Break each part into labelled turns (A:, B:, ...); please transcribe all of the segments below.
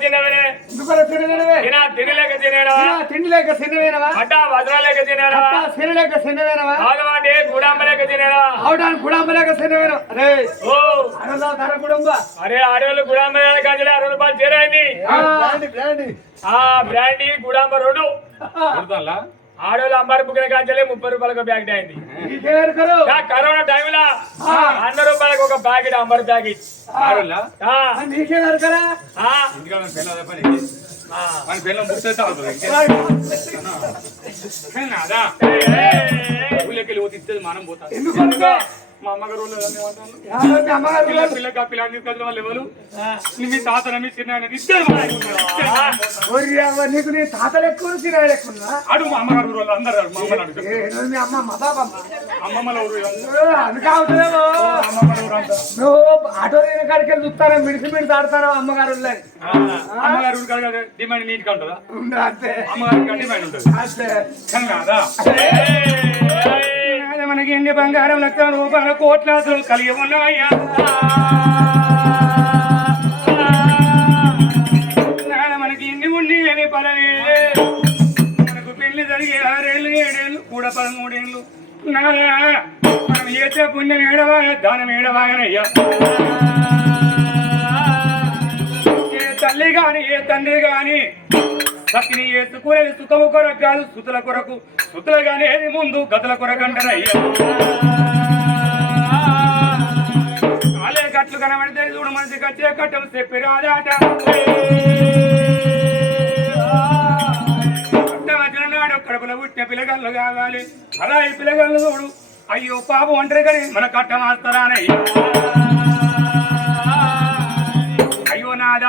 A: సిన్నవేనవే
B: తినా తిని లేక తినేనవా?
A: తిండి లేక సిన్నవేనవా
B: అడ్డా వజ్రా లేక తినేనవా?
A: సిరి లేక సిన్నవేనవా
B: కాదవాటి గుడాంబ లేక తినేనవా?
A: అవడానికి గుడాంబ లేక సిన్నవేను అరే
B: ఓ.
A: అడలా ధర
B: అరే ఆడవాళ్ళు గుడాంబ కంచెలే అరవై రూపాయలు చేరైంది ఆ బ్రాండీ గుడాంబ రెండు. ఆడవాళ్ళు అంబారు బుక్కిన కంచెలే ముప్పై రూపాయలకు ప్యాకెట్ అయింది. కరోనా టైంలో వంద రూపాయలకు ఒక ప్యాకెట్ అంబర్ ప్యాకెట్. ఏయ్.
C: మనం పోతాం? మా అమ్మగారు
A: మీ అమ్మగారు
C: పిల్లగా పిల్లని తీసుకొచ్చిన వాళ్ళు ఎవరు? తాత
A: అవ్వ, నీకు నీ సినాయలు ఎక్కువ
C: అడుగు మా అమ్మగారు వాళ్ళు అందరు. మా
A: అమ్మ మా బాబమ్మ.
C: అమ్మమ్మల ఊరు అమ్మమ్మల ఊరు.
A: నువ్వు ఆటో దిగిన కాడికి వెళ్ళి చూస్తారా మిడిసి మిడిసి ఆడతారా అమ్మగారు.
C: అమ్మగారు డిమాండ్ ఉంటుందా?
A: ఉండు అంతే.
C: అమ్మగారికి డిమాండ్ ఉంటుంది?
A: అంతే.
C: కాదా మనకి ఎన్ని బంగారం లక్ష రూపాయల కోట్లాసులు కలిగి ఉన్నాయా? మనకి ఇన్ని ఉండి అని పదవే మనకు పెళ్ళి జరిగి ఆరేళ్ళు ఏడేళ్ళు కూడా పదమూడేళ్ళు. నాన్న మనం చేసే పుణ్యం ఏడవాయ దానం ఏడవాయనయ్యా తల్లి గాని ఏ తండ్రి గాని సతిని ఎత్తుకునేది సుఖము కొరకు కాదు సుతుల కొరకు. సుతుల గాని ఏది ముందు గతుల కొరకు అంటారయ్యా కాలే కట్లు కనబడితే చూడు మనిషి కచ్చే కట్టం చెప్పి రాదాట. కట్టం కడుపులో పుట్టిన పిల్లగాళ్ళు కావాలి. అలా ఈ పిల్లగాళ్ళు చూడు. అయ్యో పాపం అంటారు కానీ మన కట్టం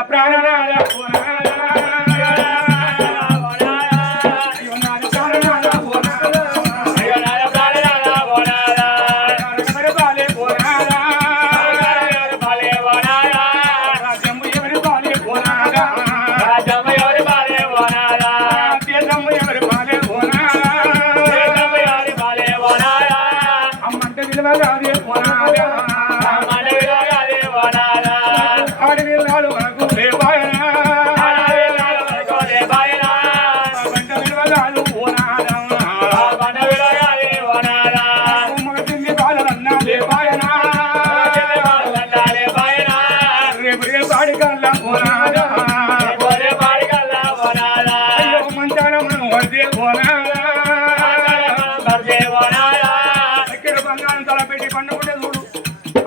C: ప్రాణనాద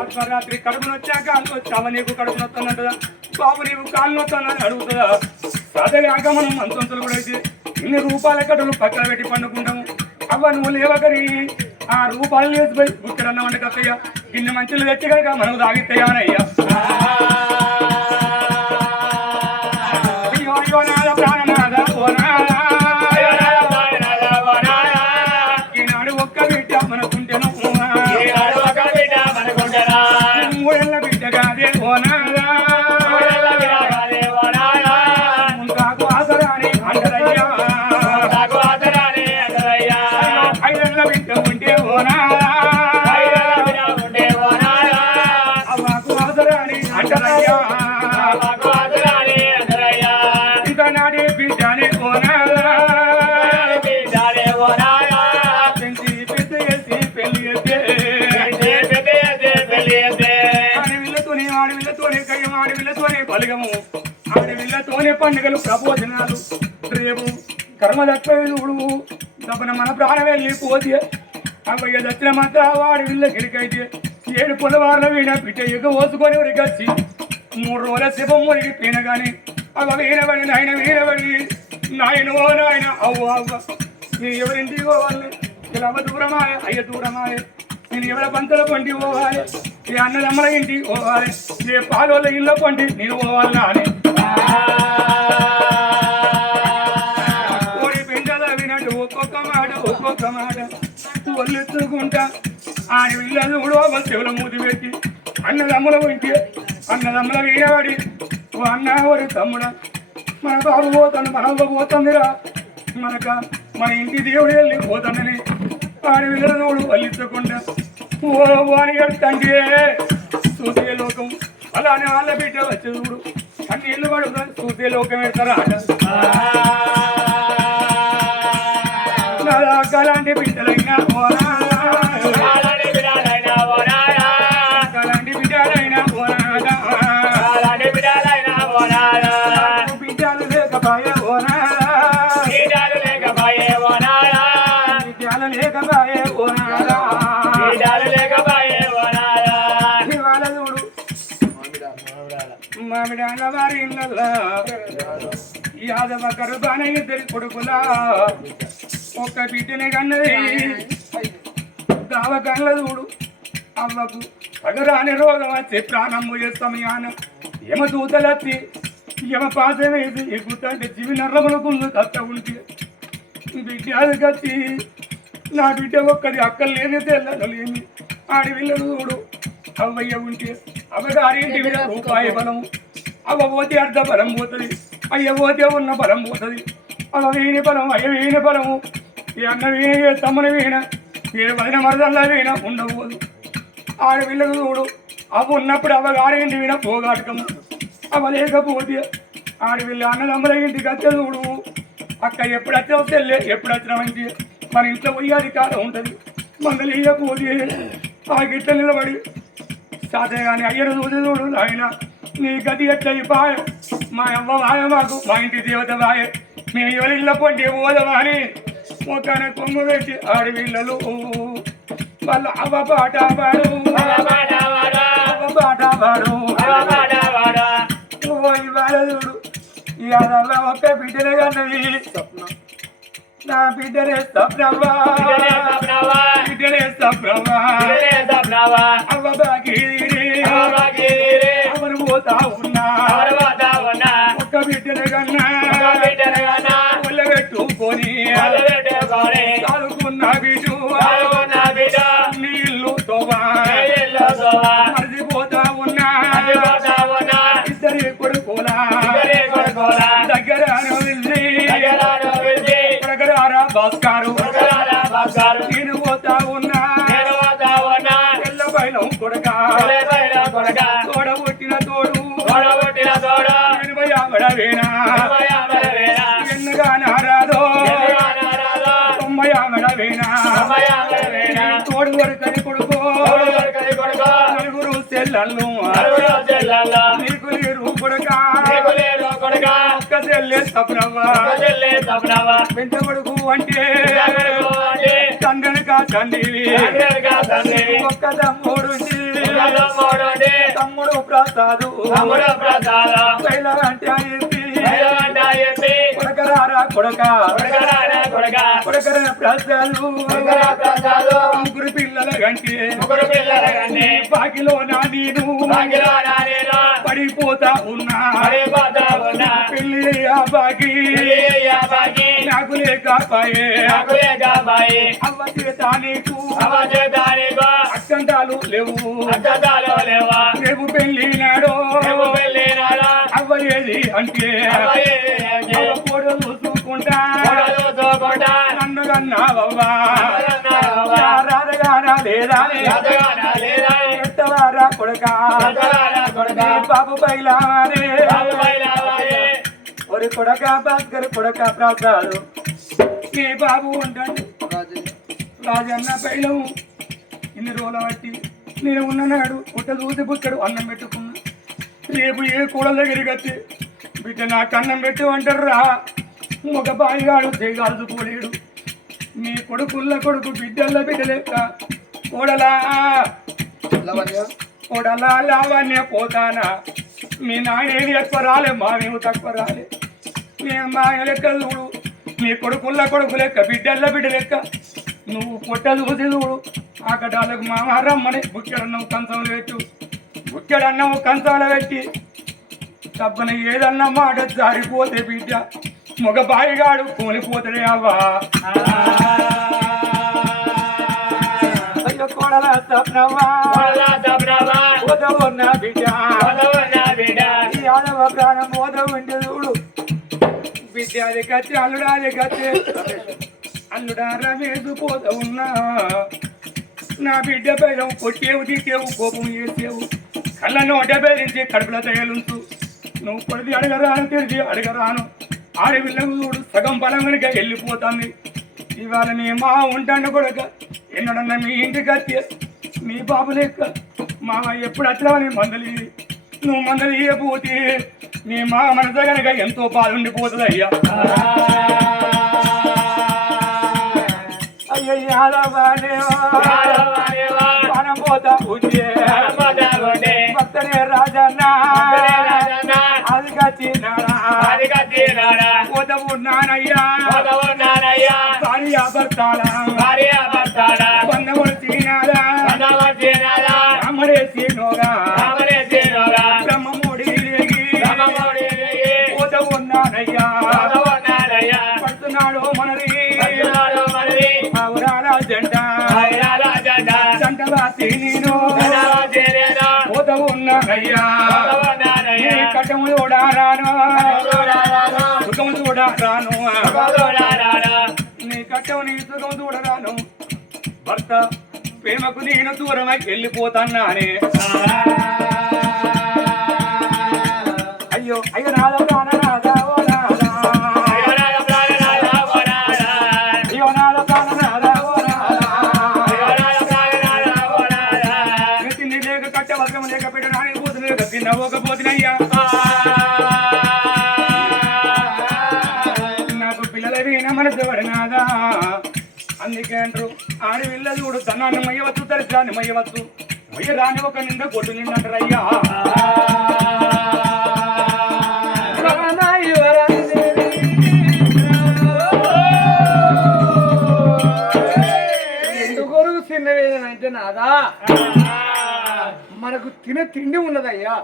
C: అర్ధరాత్రి కడుపు నొచ్చాక వచ్చావ? నీకు కడుపు నొస్తున్నట్టుగా బాబు నీకు కాళ్ళు నొత్తానని అడుగుతుందా? సదగాక మనం మంతొంతులు కూడా అయితే ఇన్ని రూపాయల కట్టలు పక్కన పెట్టి పండుకుంటాము. అవ్వ నువ్వు లేవకరి. ఆ రూపాయలు లేచిపోయి బుక్కడన్న వంట ఇన్ని మంచులు తెచ్చి కనుక మనం అని అయ్యా పండుగలు ప్రబోధనాలు రేపు కర్మ దక్కడు తపన మన ప్రాణమే లేకపోతే అవ్వయ్య దచ్చిన మాత్రం వాడి విల్ల గిరికైతే ఏడు పొలవార్ల వీణ పిట్ట ఎగ ఓసుకొని ఉరికొచ్చి. మూడు రోజుల శివం మురిగి పీన కానీ అవ వీరబడి నాయన వీరబడి నాయన ఓ నాయన అవ్వ అవ్వ. నీ ఎవరింటికి పోవాలి ఇలా దూరమాయ అయ్య దూరమాయ. నేను ఎవరి పంతుల పండి పోవాలి ఈ అన్నదమ్మల ఇంటికి పోవాలి ఏ పాలోళ్ళ ఇళ్ళ పండి నేను పోవాలి అని మాట మాట ఒళ్ళెత్తుకుంటా ఆడి పిల్లలు కూడా చెవుల మూతి పెట్టి అన్నదమ్ముల ఇంటి అన్నదమ్ముల వీడవాడి ఓ అన్న ఓరి తమ్ముడ మన బాబు పోతాను మన పోతుందిరా. మనక మన ఇంటి దేవుడు వెళ్ళి పోతానని ఆడి కూడా వల్లించకుండా ఓ వాణి తండ్రి చూసే లోకం అలానే వాళ్ళ బిడ్డ వచ్చి చూడు. అన్ని ఇల్లు పడుతుంది చూసే లోకం పెడతారా కలాంటి బిడ్డలైనా పోరా
B: అలాంటి బిడ్డలైనా పోనాడా
C: అలాంటి బిడ్డలైనా పోరాడా
B: అలాంటి బిడ్డలైనా పోనాడా
C: బిడ్డలు లేకపోయే పోరాడా
B: బిడ్డలు లేకపోయే పోనాడా
C: బిడ్డలు లేకపోయే పోరాడా
B: బిడ్డలు లేకపోయే పోనాడా
C: ఇవాళ చూడు మామిడాల వారి ఇళ్ళల్లా యాదవ కరుబాన ఇద్దరి కొడుకులా ఒక్క బిడ్డనే కన్నది. దావ కళ్ళ చూడు అవ్వకు పగరాని రోగం వచ్చి ప్రాణం పోయే సమయాన? యమ దూతలత్తి యమ పాత వేసి ఎక్కుతంటే జీవి నర్రముల గుళ్ళు కట్ట ఉంటే బిడ్డ అది కత్తి నా బిడ్డ ఒక్కది అక్కలు లేని తెల్లలు లేని ఆడి వీళ్ళను చూడు అవ్వయ్య ఉంటే అవ్వగారింటి రూపాయి బలం అవ్వ పోతే అర్ధ బలం పోతుంది అయ్య పోతే ఉన్న బలం పోతుంది అవ వీని బలం అయ్య వీని బలము ఈ అన్న వీణ ఏ తమ్ముని వీణ ఏ వదిన మరదల్లా వీణ ఉండబోదు ఆడపిల్లకు చూడు అవ్వ ఉన్నప్పుడు అవ్వగారింటి వీణ పోగాటకము అవ లేకపోతే ఆడపిల్ల అన్నదమ్ముల ఇంటికి వచ్చే చూడు. అక్క ఎప్పుడు వచ్చావు తెల్లే ఎప్పుడు వచ్చినా మంచి. మన ఇంట్లో పోయి అధికారం ఉంటుంది. మంగళీయపోతే ఆ గిట్ట నిలబడి. సాధే కానీ అయ్యను చూసి చూడు ఆయన నీ గతి ఎట్లయి బాయ మా అమ్మ వాయ మాకు మా ఇంటి దేవత బాయ మేము ఎవరి ఇళ్ళ పొంటి పోదమా అని ఒక కొమ్ము పెట్టి ఆడపిల్లలు వాళ్ళ అవ్వ పాట పాడు.
B: వాడా
C: అవ్వ పాట పాడు. ఇవాళ చూడు ఇవాళ ఒక్క బిడ్డనే అన్నది నా బిడ్డనే
B: సప్నవా
C: బిడ్డనే పోతా ఉన్నా. ఒక్క బిడ్డనే కన్నా. చదువుకున్న బిడ్డు
B: పాల్గొన్న బిడ్డ.
C: నీళ్ళు తోవా.
B: నీళ్ళలో గోవా
C: మరిచిపోతా ఉన్నా.
B: అడిగోతా ఉన్నా.
C: ఇద్దరి కొడుకోలా.
B: ఇద్దరే కొడుకోలా.
C: దగ్గర వెళ్ళి.
B: దగ్గరాడు విడిచి
C: కొడగరారా భాస్కారు.
B: కొడుకులారా బంగారు
C: నేను పోతా ఉన్నా.
B: నేను పోతా ఉన్నా.
C: తెల్ల బయలం కొడక.
B: కొలే బయట కొడక.
C: తోడ
B: తోడబుట్టిన తోడ.
C: ఎనభై ఆవిడ చెల్లెళ్ళు
B: నలుగురు చెల్లెల్లో
C: నీకు లేరు కొడక.
B: నీకు లేడు కొడుక.
C: ఒక్క చెల్లె కొడుకు అంటే
B: తండ్రిగా తండ్రి
C: ఒక్క తమ్ముడు
B: తమ్ముడు
C: ప్రసాదు.
B: తమ్ముడు ప్రసాదం.
C: అంటే కొడకరారా కొడక. కొడకర ప్రసాదం ముగ్గురు పిల్లల గంటే
B: బాగిలో నా నేను.
C: పడిపోతా ఉన్నా. పెళ్ళి ఆ బాకి. నాకు
B: లేక బాయి
C: అవ్వ చేత నీకు. అక్కంటాలు లేవు. రేపు పెళ్ళి నాడో.
B: నువ్వు వెళ్ళినాడా
C: అవ్వ ఏది అంటే.
B: అన్నగానా
C: రారగానా లేదా? ఎత్తవారా కొడక? బాబు ఒరి కొడక భాస్కర్ కొడక ప్రసాదు. నీ బాబు ఉంటాడు రాజన్న బయలం. ఇన్ని రోజుల బట్టి నేను ఉన్ననాడు పుట్ట చూసి పుట్టడు అన్నం పెట్టుకున్నా. రేపు ఏ కూడల దగ్గరికి వచ్చి బిడ్డ నాకు అన్నం పెట్టు అంటారు? రా ఒక బాయిగాడు చేయగాల్చుకోలేడు నీ కొడుకుల్ల కొడుకు బిడ్డల్ల బిడ్డ లెక్క కోడలా కోడలా లావణ్య పోతానా? మీ నాయనేది ఎక్కువ రాలే మావేమో తక్కువ రాలే. నీ అమ్మాయి లెక్క చూడు నీ కొడుకుల్ల కొడుకు లెక్క బిడ్డల్ల బిడ్డ లెక్క. నువ్వు పొట్ట చూసి చూడు ఆ కటాలకు మామ రమ్మని బుక్కెడన్నావు కంచంలో పెట్టు. బుక్కెడన్నావు కంచాల పెట్టి తప్పన ఏదన్నా మాట జారిపోతే బిడ్డ. మగ బాయిగాడు కూలిపోతాడే అవ్వా. కోడల బిడ్డ. ఆడవ ప్రాణం చూడు. బిడ్డ అది కత్తి అల్లుడా అది కత్తి అల్లుడా రమేష్ పోత ఉన్నా. నా బిడ్డ పైన కొట్టేవు తీసేవు కోపం చేసేవు కళ్ళ నోట బెదిరించి కడుపుల తయలుంచు నువ్వు కొడిది అడగరాను తిరిగి అడగరాను. ఆడపిల్లకు చూడు సగం బలం వెనుక వెళ్ళిపోతుంది. ఇవాళ నీ మా ఉంటాను కొడక ఎన్నడన్నా మీ ఇంటికి వచ్చి మీ బాబు లెక్క మా ఎప్పుడు వచ్చావని మందలి. నువ్వు మందలి ఇయ్యపోతే నీ మా మనసు కనుక ఎంతో బాధ ఉండిపోతుంది అయ్యా మనం పోతా ఉంటే రాజన్నా. పోత ఉన్నానయ్యా భార్య భర్తాల. బంధములు తినాలా రామరేసి నోగా బ్రహ్మముడి పోత ఉన్నానయ్యా పడుతున్నాడు మనది పౌరాల జంట జంట వాసి నేను. పోత ఉన్నానయ్యా నీ కట్టము చూడారాను సుఖము చూడారాను నీ కట్టము నీ సుఖము చూడరాను. భర్త ప్రేమకు నేను దూరమై వెళ్ళిపోతాన్నానే. అయ్యో అయ్యో నాద తన్నాన్ని మయ్యవచ్చు తరచాన్ని మయ్యవచ్చు మయ్య రాని ఒక నిండా కొట్టు నిండంటారు అయ్యా
A: ఎందుకొరు చిన్నవేదన అంటే నాదా? మనకు తిన తిండి ఉన్నదయ్యా.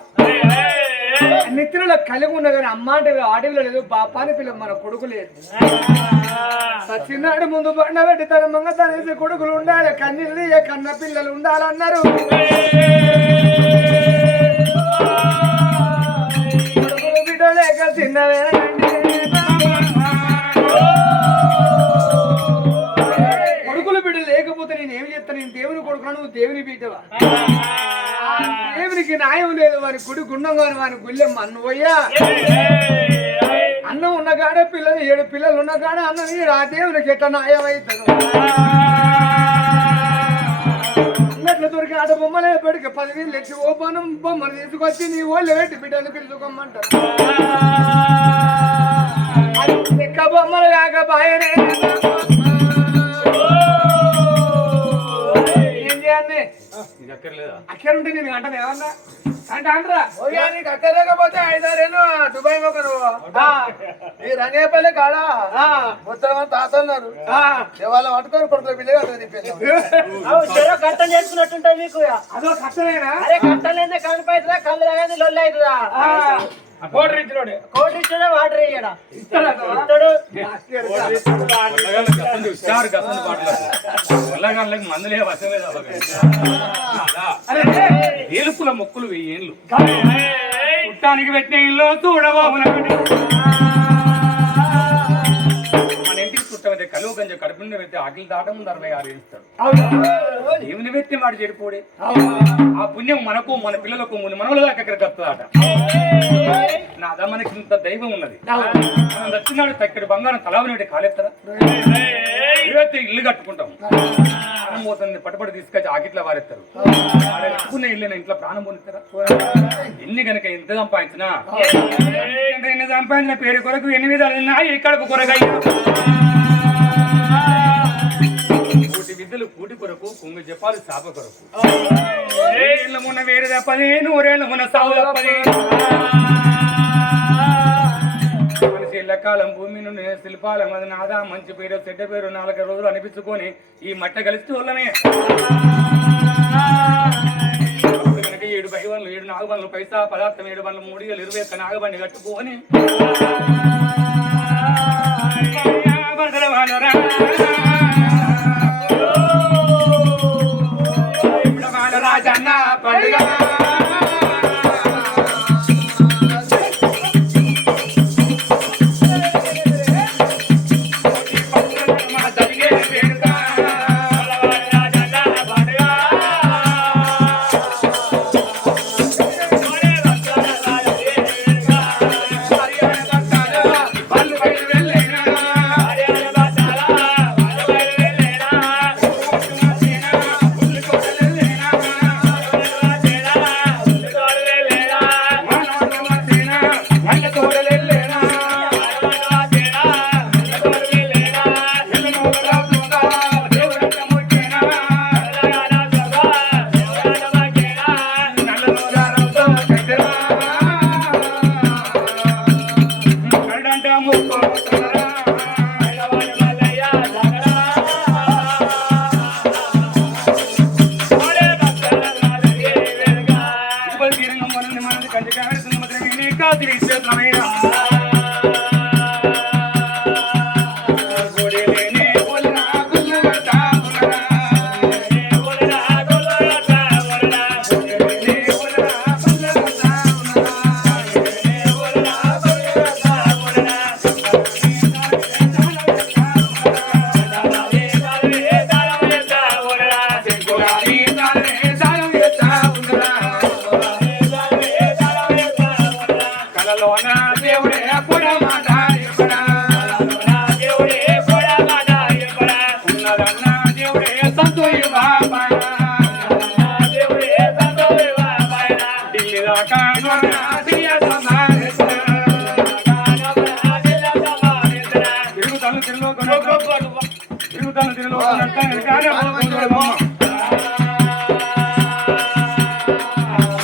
A: నిద్రలో కలిగి ఉన్న కానీ అమ్మ అంటే ఆడవిలో లేదు బాపాని పిల్ల మన కొడుకు లేదు. సచ్చినాడు ముందు బండ పెట్టి తన మంగ తనేసి కొడుకులు ఉండాలి కన్నీళ్ళు తీయ కన్న పిల్లలు ఉండాలన్నారు. కొడుకులు బిడ్డ లేక కొడుకులు బిడ్డ లేకపోతే నేను ఏమి చెప్తాను నేను దేవుని కొడుకును నువ్వు దేవుని బిడ్డవా? దేవునికి న్యాయం లేదు వారి గుడి గుండం గాని గుళ్ళెం గుళ్ళెమ్మ అన్నవయ్యా అన్నం ఉన్న కాడే పిల్లలు ఏడు పిల్లలు ఉన్న కాడే అన్నం ఈ ఆ దేవునికి ఎట్లా న్యాయం అవుతుంది. అన్నట్లు దొరికి ఆడ బొమ్మలే పెడికి పదివేలు లక్ష ఓ పనం బొమ్మలు తీసుకొచ్చి నీ ఓళ్ళు పెట్టి బిడ్డలు పిలుచుకోమంటారు. అది బొమ్మలు కాక బాయనే. చేయాలి అక్కడ ఉంటే నేను అంటాను ఏమన్నా? అంటే అంటరా
D: నీకు అక్కలేకపోతే ఐదారేళ్ళు దుబాయ్ మొక్క నువ్వు ఈ రంగేపల్లి కాడ మొత్తం మంది తాతన్నారు వాళ్ళు పట్టుకొని కొడుకులు బిల్లు కదా
E: కట్టం చేసుకున్నట్టుంటది మీకు
A: అదో కష్టమేనా
E: అరే కట్టం లేదా కనిపోతుందా కళ్ళు తాగేది లొల్లి అవుతుందా
B: కోటి రీతిలోనే.
E: కోటి ఇచ్చాడా వాటర్ ఇయ్యడా
A: ఇస్తాడా?
E: ఇస్తాడు.
C: మందులే వశం లేదు ఏలుపుల మొక్కులు వెయ్యేళ్ళు. చుట్టానికి పెట్టిన ఇల్లు చూడబాబున కొంచెం కడుపు నుండి పెడితే ఆకలి దాటం ముందు అరవై ఆరు ఇస్తాడు దేవుని పెట్టి వాడు చెడిపోడే. ఆ పుణ్యం మనకు మన పిల్లలకు మన మనవల దాకా ఎక్కడికి వస్తుందట? నాదా మనకి ఇంత దైవం ఉన్నది. మనం దచ్చినాడు తక్కడి బంగారం తలావని ఇవైతే ఇల్లు కట్టుకుంటాం ప్రాణం పోతుంది పట్టుబడి తీసుకొచ్చి ఆకిట్ల వారెత్తారు ఆడ కట్టుకున్న ఇల్లు ఇంట్లో ప్రాణం పొందుతారా ఎన్ని కనుక ఎంత సంపాదించినా ఎన్ని సంపాదించిన పేరు కొరకు ఎన్ని విధాలు కడుపు కొరకయ్యా. కుంగు చెప్పాలి శాప కొరకు. ఏళ్ళ వేరు తప్పది నూరేళ్ళ తప్పది భూమి నుండి శిల్పాల మీద నాదా మంచి పేరు చెడ్డ పేరు నాలుగు రోజులు అనిపించుకొని ఈ మట్ట కలిసి వాళ్ళమే కనుక ఏడు పై వన్లు ఏడు నాలుగు వన్లు పైసా పదార్థం ఏడు వన్లు మూడు వేలు ఇరవై ఒక్క నాగబండి కట్టుకొని. పండుగ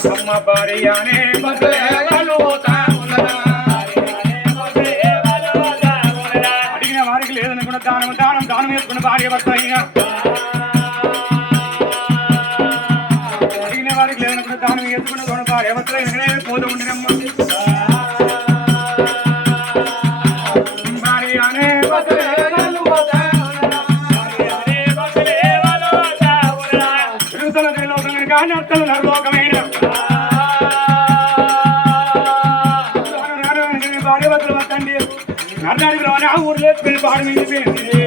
C: అమ్మ భార్యనే త్రిలోకమైన నరలోకమైన. భార్య భర్తలు వద్దండి నర్దానికి రాని ఆ ఊర్లో పెళ్ళి బాగా మిగిలిపోయింది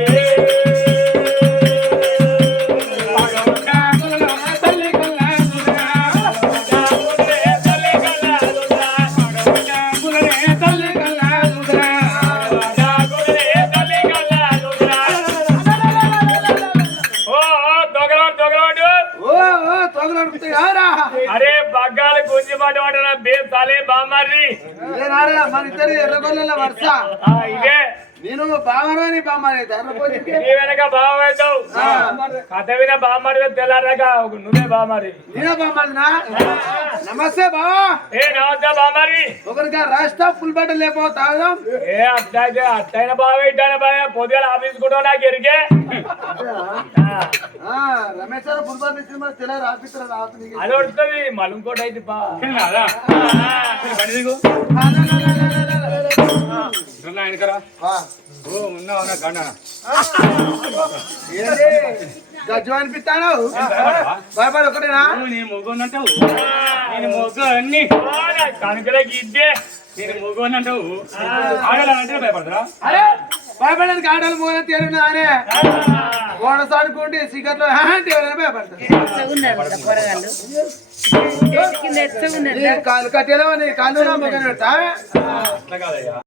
B: గుంజి మాట బేస్ సాలే బామ్మారి
D: ఇదే. నేను బావరాని ఎర్రపోయి
B: నీ వెనక బావవుతావు కథ విన బామ్మారి తెల్లారాక ఒక నువ్వే బామ్మారి.
D: నేనే బామ్మారినా నమస్తే బావా
B: ఏ నమస్తే బామ్మారి.
D: ఒకరిగా రాష్ట్ర ఫుల్ బట్టలు లేపో తాగుదాం.
B: ఏ అట్లయితే అట్లయిన బావ ఇట్టైన బావ పొద్దుగా ఆఫీస్ కూడా నాకు ఆ,
D: రమేష్ సార్ ఫుల్ బట్టలు ఇచ్చి మరి తెల్ల రాపిస్తారు రాపు నీకు.
B: అది వస్తుంది మళ్ళీ ఇంకోటి అయితే బా.
C: నా గండ?
D: గజ్జు అనిపిస్తాను భయపడి ఒకటేనా?
C: నేను మొగ్గున్నంటావు నేను మొగ్గు అన్ని.
B: కనుకలకి ఇద్దే
C: నేను మొగ్గున్నంటావు ఆడాలంటే భయపడతారా?
D: అరే భయపడడానికి ఆటలు మోన తేడున్నా అనే? సాడుకుంటే సిగరెట్లో అంటే ఎవరైనా భయపడతారు. నీ కాలు కట్టేలా నీ నా మొగ్గని పెడతా